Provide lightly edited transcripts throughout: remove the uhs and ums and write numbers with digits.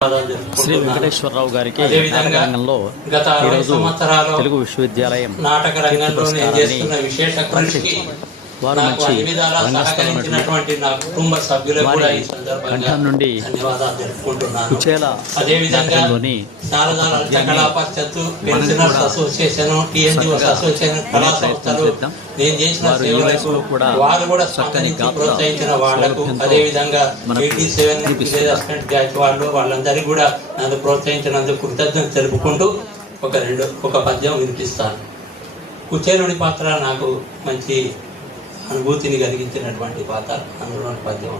శ్రీ వెంకటేశ్వరరావు గారికి నాటక రంగంలో ఈరోజు తెలుగు విశ్వవిద్యాలయం నాటక రంగంలో నేను చేస్తున్న విశేష కృషికి వారు మంచి సహకరించినటువంటి నా కుటుంబ సభ్యులకు కూడా ఈ సందర్భంగా నుండి ధన్యవాదాలు తెలుపుకుంటున్నాను. కుచేల అదేవిధంగా శారదా లలిత కళా పరిషత్తు, పెన్షనర్స్ అసోసియేషన్, టీఎన్జిఓస్ అసోసియేషన్, కళా సంస్థలు నేను చేసిన సేవలకు వారు కూడా సహకరించి ప్రోత్సహించిన వాళ్లకు, అదేవిధంగా 87 విలేజ్ అసిస్టెంట్ బ్యాచ్ వాళ్ళందరికీ కూడా నన్ను ప్రోత్సహించినందుకు కృతజ్ఞత తెలుపుకుంటూ ఒక పద్యం వినిపిస్తాను. కుచేలుని పాత్ర నాకు మంచి అనుభూతిని కలిగించినటువంటి పాత్ర. అందులోని పద్యం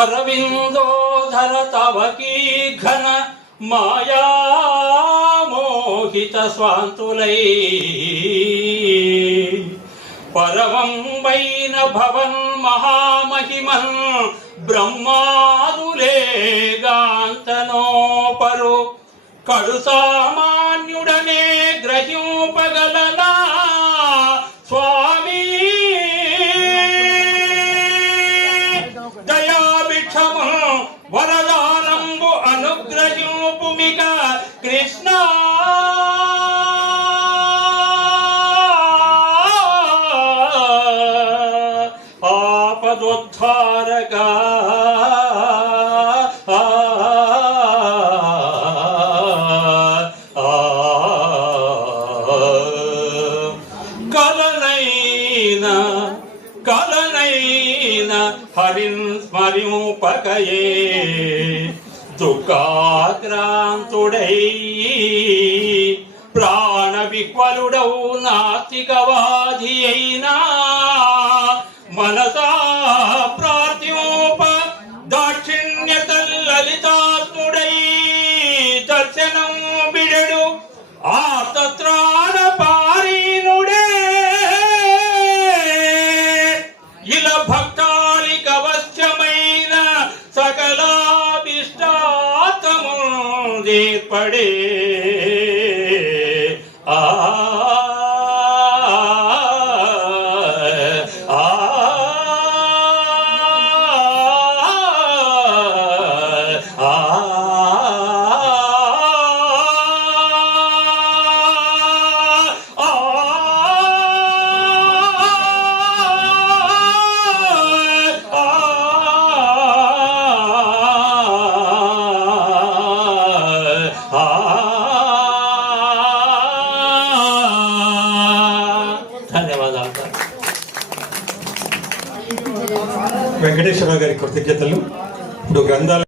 అరవిందోధర తవకీ ఘన మాయా మోహిత స్వాంతులై పరమం వైన భవన్ మహామహిమన్ బ్రహ్మాదులేగాంతనోపరు కడు సామాన్యుడనే గ్రహింపగలనా స్వామి దయాభిక్షము వరదానంబు అనుగ్రహింపుమిక కృష్ణ ఆపదోద్ధారక కలనైన హరిన్ స్మరింపకయే దుఃఖాక్రాంతుడై ప్రాణ విహ్వలుడవు నాస్తికవాది అయినా మనసా ప్రార్థ్యోప దాక్షిణ్యత లలితాత్ముడై దర్శనం బిడడు ఆర్తత్రాణ పారీనుడే ఇలా భక్తాలిక అవశ్యమైన సకలాభిష్టాతము ఏర్పడే ధన్యవాదాలు. వెంకటేశ్వరరావు గారి కృతజ్ఞతలు. ఇప్పుడు గ్రంథాలు